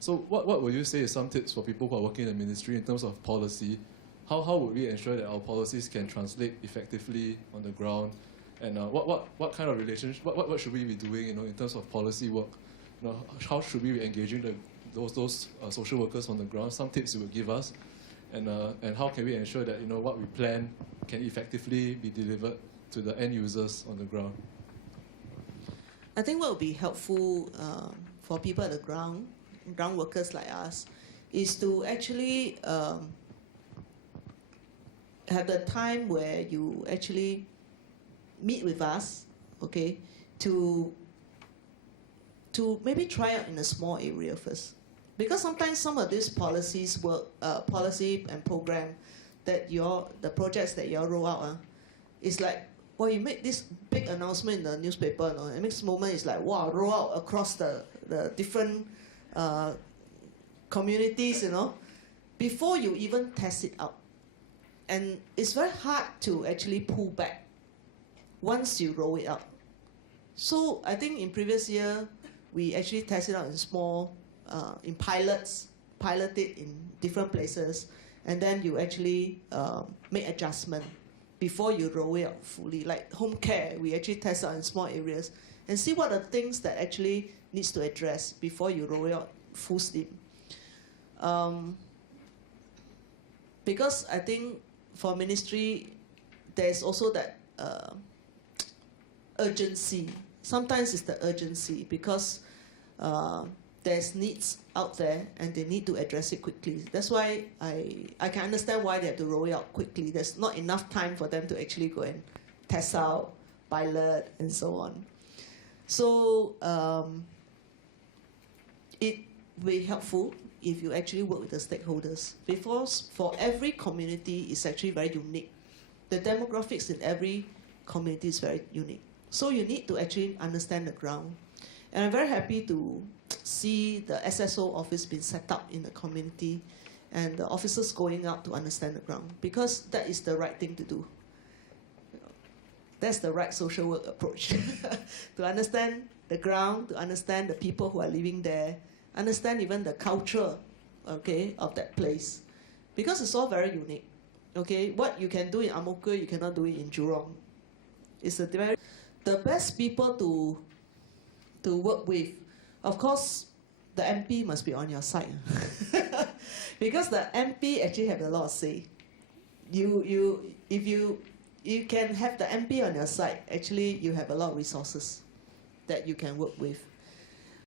So what would you say is some tips for people who are working in the ministry in terms of policy? How would we ensure that our policies can translate effectively on the ground? And what kind of relationship, what should we be doing, in terms of policy work? How should we be engaging those social workers on the ground? Some tips you would give us, and how can we ensure that what we plan can effectively be delivered to the end users on the ground? I think what would be helpful for people at the ground workers like us, is to actually have the time where you actually meet with us, okay, to maybe try out in a small area first. Because sometimes some of these policies policy and program that the projects that you roll out, it's like, well, you make this big announcement in the newspaper, and the next moment it's like, wow, roll out across the different communities, before you even test it out. And it's very hard to actually pull back once you roll it out. So I think in previous year, we actually tested out in small, in pilot it in different places, and then you actually make adjustment before you roll it out fully. Like home care, we actually test out in small areas and see what are the things that actually needs to address before you roll it out full steam. Because I think for ministry, there's also that urgency. Sometimes it's the urgency because there's needs out there and they need to address it quickly. That's why I can understand why they have to roll it out quickly. There's not enough time for them to actually go and test out, pilot, and so on. So it will be helpful if you actually work with the stakeholders. Because for every community, it's actually very unique. The demographics in every community is very unique. So you need to actually understand the ground. And I'm very happy to see the SSO office being set up in the community and the officers going out to understand the ground, because that is the right thing to do. That's the right social work approach. To understand the ground, to understand the people who are living there, understand even the culture, okay, of that place. Because it's all very unique. Okay, what you can do in Ang Mo Kio, you cannot do it in Jurong. It's the best people to work with. Of course, the MP must be on your side. Because the MP actually have a lot of say. If you can have the MP on your side, actually you have a lot of resources that you can work with.